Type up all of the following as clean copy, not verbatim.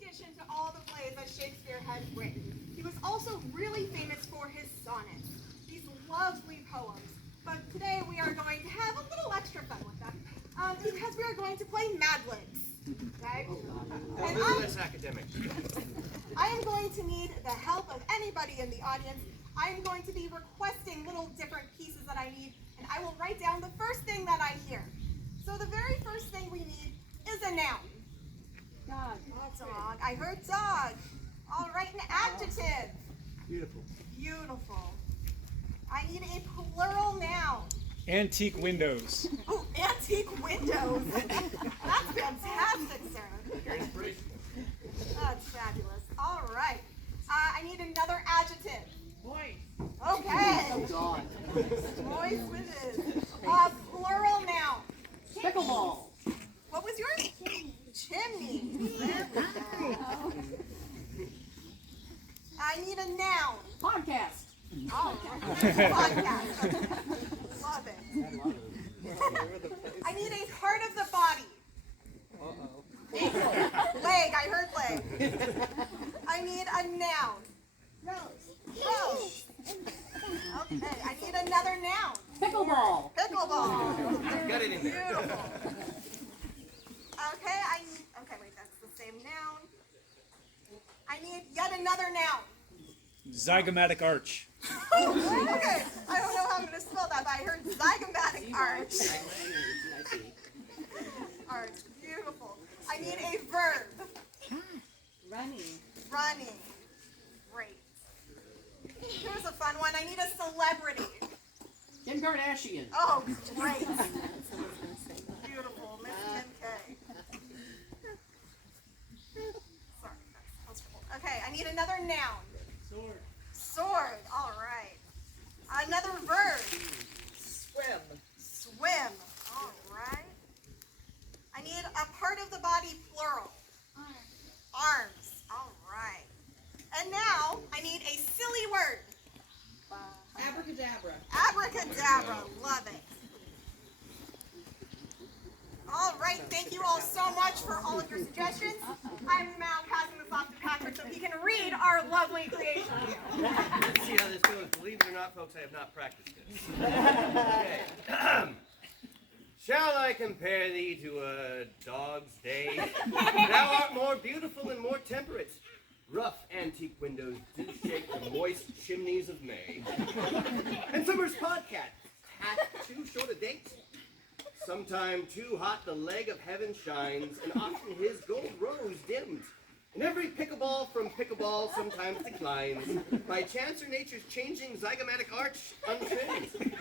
addition to all the plays that Shakespeare has written, he was also really famous for his sonnets, these lovely poems. But today we are going to have a little extra fun with them, because we are going to play Mad Libs. Okay? And less academic. I am going to need the help of anybody in the audience. I am going to be requesting little different pieces that I need, and I will write down the first thing that I hear. So the very first thing we need is a noun. Dog. Dog. I heard dog. All right, an adjective. Beautiful. Beautiful. I need a plural noun. Antique windows. Oh, antique windows. That's fantastic, sir. Your inspiration. That's fabulous. All right. I need another adjective. Moist. Okay. Oh, God. Moist with it. Plural noun. Pickleball. What was yours? Chimney. There we go. I need a noun. Podcast. Oh, podcast. Love it. I need a part of the body. Leg. I heard leg. I need a noun. Rose. Okay. I need another noun. Pickleball. Pickleball. Got it in there. Beautiful. Okay. Okay. Wait. That's the same noun. I need yet another noun. Zygomatic arch. Okay. I don't know how I'm going to spell that, but I heard zygomatic arch. Arch. Beautiful. I need a verb. Running. Running. Great. Here's a fun one. I need a celebrity. Kim Kardashian. Oh, great. Beautiful. Miss Kim K. Sorry. That was cool. Okay. I need another noun. Sword. Sword. All right. Another verb. Swim. Swim. All right. I need a part of the body, plural. Arms. All right. And now I need a silly word. Abracadabra. Abracadabra. Love it. All right. Thank you all so much for all of your suggestions. I'm now passing this off to Patrick so he can read our lovely creation. Let's see how this goes. Believe it or not, folks, I have not practiced this. Okay. Shall I compare thee to a dog's day? Thou art more beautiful and more temperate. Rough antique windows do shake the moist chimneys of May. And summer's podcat hath too short a date. Sometime too hot the leg of heaven shines, and often his gold rose dimm'd. And every pickleball from pickleball sometimes declines, by chance or nature's changing zygomatic arch untrimmed.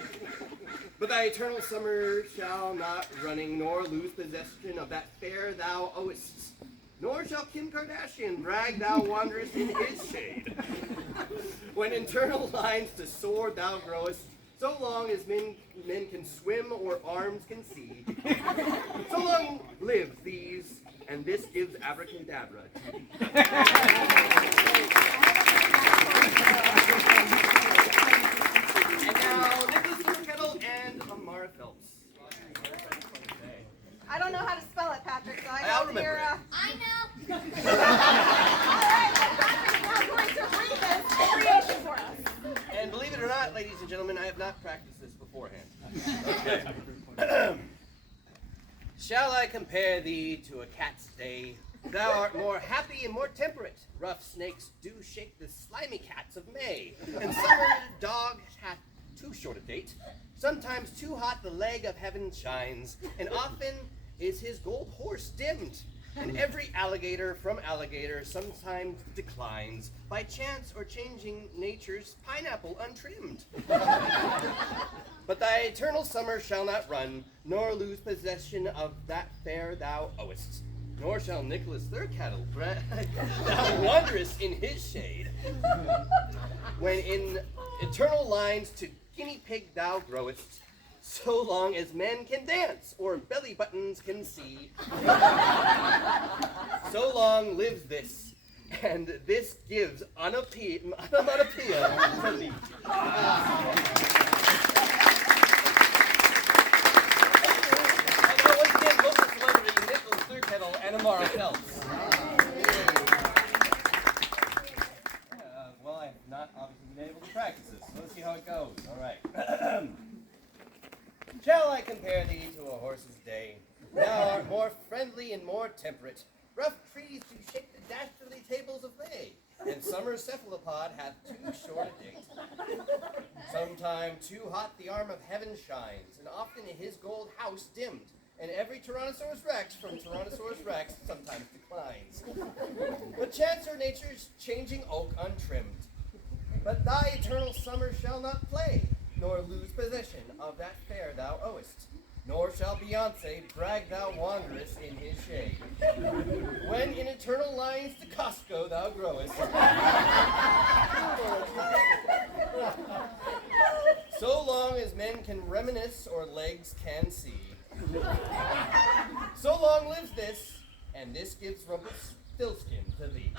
But thy eternal summer shall not running, nor lose possession of that fair thou owest. Nor shall Kim Kardashian brag thou wanderest in his shade. When internal lines to sword thou growest, so long as men can swim or arms can see, so long live these, and this gives abracadabra to thee. And now, Nicholas Kettle and Amara Phelps. I don't know how to spell it, Patrick, so I I'll hope remember you're... it. I know. All right, well, Patrick is now going to read this creation for us. And believe it or not, ladies and gentlemen, I have not practiced this beforehand. Okay. Shall I compare thee to a cat's day? Thou art more happy and more temperate. Rough snakes do shake the slimy cats of May. And summer dog hath too short a date. Sometimes too hot the leg of heaven shines, and often is his gold horse dimm'd. And every alligator from alligator sometimes declines, by chance or changing nature's pineapple untrimmed. But thy eternal summer shall not run, nor lose possession of that fair thou owest. Nor shall Nicholas Thurcattle brag thou wanderest in his shade. When in eternal lines to guinea pig thou growest, so long as men can dance or belly buttons can see. So long lives this, and this gives onomatopoeia to thee. And now once again, local celebrity Nicholas Thurcattle and Amara Phelps. compare thee to a horse's day. Thou art more friendly and more temperate. Rough trees do shake the dastardly tables of May, and summer's cephalopod hath too short a date. Sometime too hot the arm of heaven shines, and often his gold house dimmed, and every Tyrannosaurus Rex from Tyrannosaurus Rex sometimes declines. But chance or nature's changing oak untrimmed. But thy eternal summer shall not play, nor lose possession of that fair thou owest. Nor shall Beyonce brag thou wanderest in his shade. When in eternal lines to Costco thou growest. So long as men can reminisce or legs can see. So long lives this, and this gives Rumpelstiltskin to thee.